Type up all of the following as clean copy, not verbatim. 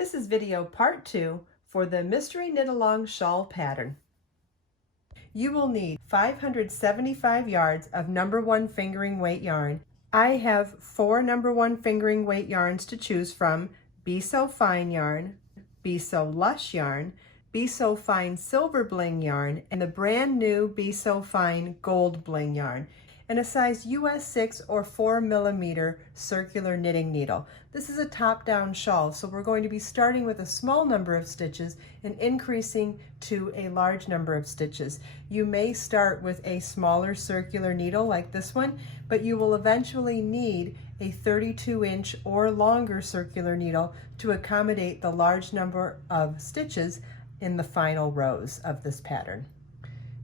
This is video part 2 for the Mystery Knit Along Shawl pattern. You will need 575 yards of number 1 fingering weight yarn. I have 4 number 1 fingering weight yarns to choose from: Be So Fine yarn, Be So Lush yarn, Be So Fine Silver Bling yarn, and the brand new Be So Fine Gold Bling yarn, and a size US 6 or 4 millimeter circular knitting needle. This is a top-down shawl, so we're going to be starting with a small number of stitches and increasing to a large number of stitches. You may start with a smaller circular needle like this one, but you will eventually need a 32-inch or longer circular needle to accommodate the large number of stitches in the final rows of this pattern.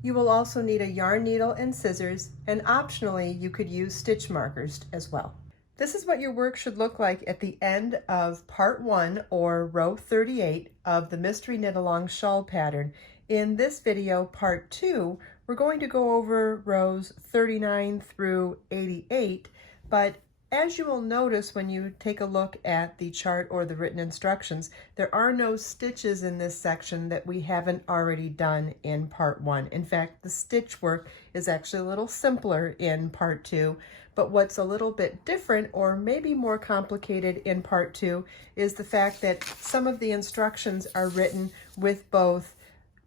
You will also need a yarn needle and scissors, and optionally you could use stitch markers as well. This is what your work should look like at the end of part 1 or row 38 of the Mystery Knit Along Shawl pattern. In this video, part 2, we're going to go over rows 39 through 88, but as you will notice when you take a look at the chart or the written instructions, there are no stitches in this section that we haven't already done in part 1. In fact, the stitch work is actually a little simpler in part 2, but what's a little bit different or maybe more complicated in part 2 is the fact that some of the instructions are written with both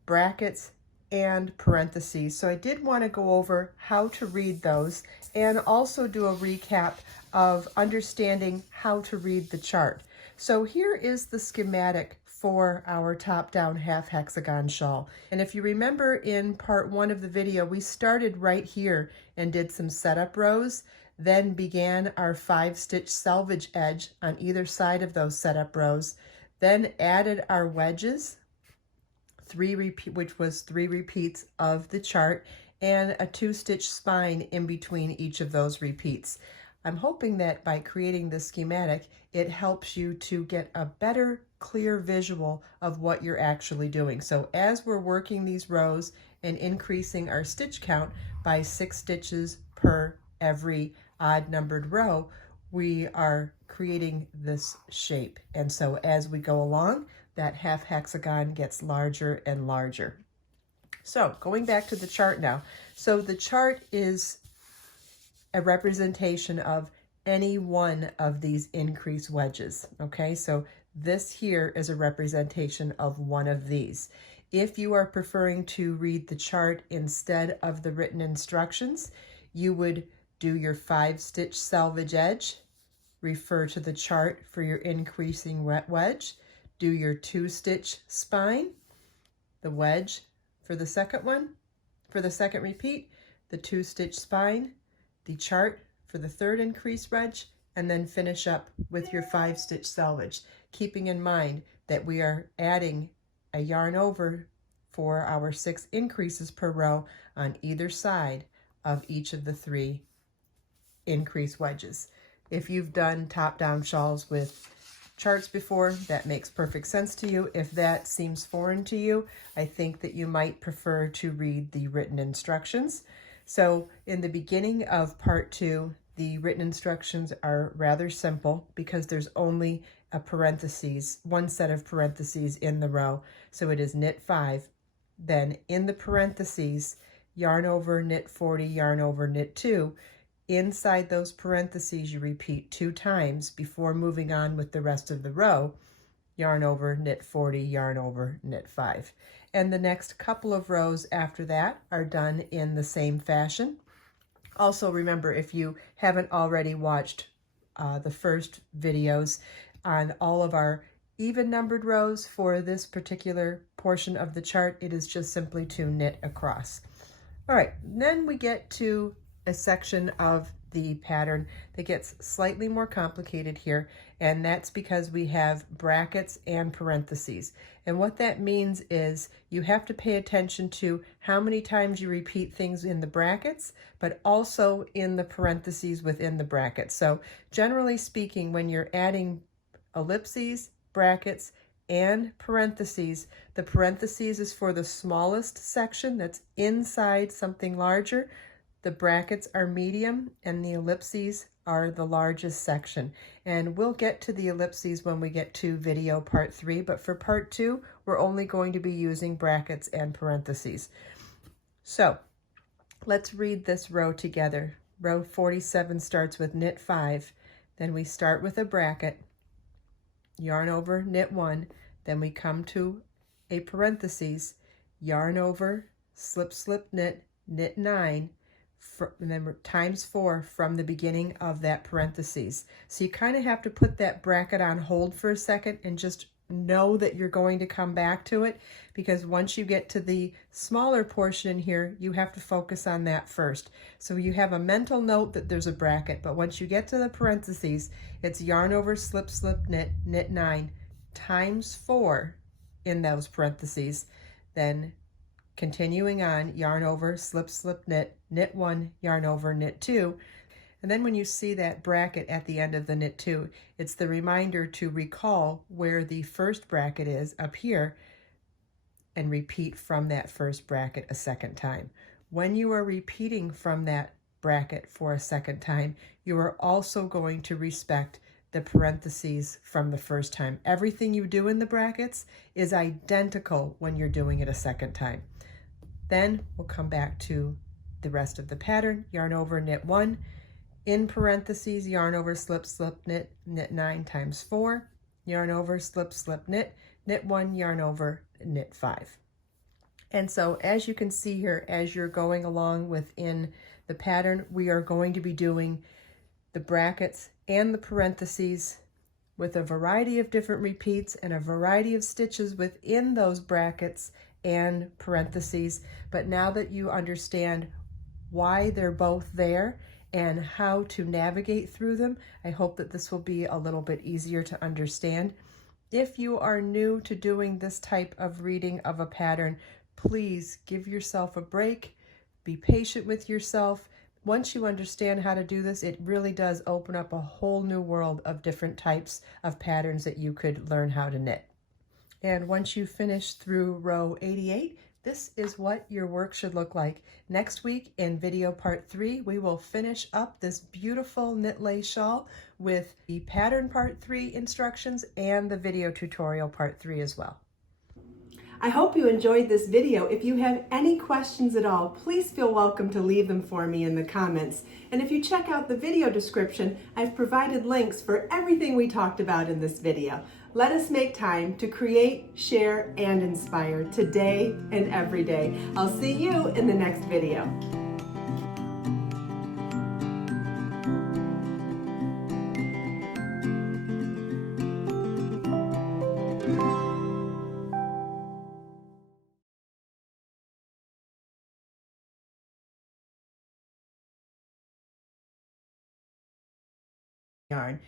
brackets and parentheses. So I did want to go over how to read those and also do a recap of understanding how to read the chart. So here is the schematic for our top-down half hexagon shawl. And if you remember in part 1 of the video, we started right here and did some setup rows, then began our 5-stitch selvage edge on either side of those setup rows, then added our wedges, which was 3 repeats of the chart, and a 2-stitch spine in between each of those repeats. I'm hoping that by creating this schematic, it helps you to get a better, clear visual of what you're actually doing. So as we're working these rows and increasing our stitch count by 6 stitches per every odd numbered row, we are creating this shape. And so as we go along, that half hexagon gets larger and larger. So going back to the chart now. So the chart is a representation of any one of these increased wedges. Okay, so this here is a representation of one of these. If you are preferring to read the chart instead of the written instructions, you would do your 5-stitch selvage edge, refer to the chart for your increasing wedge, do your 2-stitch spine, the wedge for the second one, for the second repeat, the 2-stitch spine, the chart for the third increased wedge, and then finish up with your 5-stitch selvage, keeping in mind that we are adding a yarn over for our 6 increases per row on either side of each of the 3 increased wedges. If you've done top-down shawls with charts before, that makes perfect sense to you. If that seems foreign to you, I think that you might prefer to read the written instructions. So in the beginning of part 2, the written instructions are rather simple because there's only a parentheses, one set of parentheses in the row. So it is knit 5, then in the parentheses, yarn over, knit 40, yarn over, knit 2. Inside those parentheses, you repeat 2 times before moving on with the rest of the row. Yarn over, knit 40, yarn over, knit 5. And the next couple of rows after that are done in the same fashion. Also remember, if you haven't already watched the first videos on all of our even numbered rows for this particular portion of the chart, it is just simply to knit across. All right, then we get to a section of the pattern that gets slightly more complicated here, and that's because we have brackets and parentheses. And what that means is you have to pay attention to how many times you repeat things in the brackets, but also in the parentheses within the brackets. So generally speaking, when you're adding ellipses, brackets, and parentheses, the parentheses is for the smallest section that's inside something larger. The brackets are medium and the ellipses are the largest section. And we'll get to the ellipses when we get to video part 3, but for part 2, we're only going to be using brackets and parentheses. So let's read this row together. Row 47 starts with knit 5, then we start with a bracket, yarn over, knit 1, then we come to a parentheses, yarn over, slip, slip, knit, knit 9, and then times 4 from the beginning of that parentheses. So you kind of have to put that bracket on hold for a second and just know that you're going to come back to it, because once you get to the smaller portion in here, you have to focus on that first. So you have a mental note that there's a bracket, but once you get to the parentheses, it's yarn over, slip, slip, knit, knit 9 times 4 in those parentheses, then continuing on, yarn over, slip, slip, knit, knit 1, yarn over, knit 2. And then when you see that bracket at the end of the knit 2, it's the reminder to recall where the first bracket is up here and repeat from that first bracket a second time. When you are repeating from that bracket for a second time, you are also going to respect the parentheses from the first time. Everything you do in the brackets is identical when you're doing it a second time. Then we'll come back to the rest of the pattern, yarn over, knit 1, in parentheses, yarn over, slip, slip, knit, knit 9 times 4, yarn over, slip, slip, knit, knit 1, yarn over, knit 5. And so as you can see here, as you're going along within the pattern, we are going to be doing the brackets and the parentheses with a variety of different repeats and a variety of stitches within those brackets and parentheses. But now that you understand why they're both there and how to navigate through them, I hope that this will be a little bit easier to understand. If you are new to doing this type of reading of a pattern, please give yourself a break, be patient with yourself. Once you understand how to do this, it really does open up a whole new world of different types of patterns that you could learn how to knit. And once you finish through row 88, this is what your work should look like. Next week in video part 3, we will finish up this beautiful knit lace shawl with the pattern part 3 instructions and the video tutorial part 3 as well. I hope you enjoyed this video. If you have any questions at all, please feel welcome to leave them for me in the comments. And if you check out the video description, I've provided links for everything we talked about in this video. Let us make time to create, share, and inspire today and every day. I'll see you in the next video. Yarn.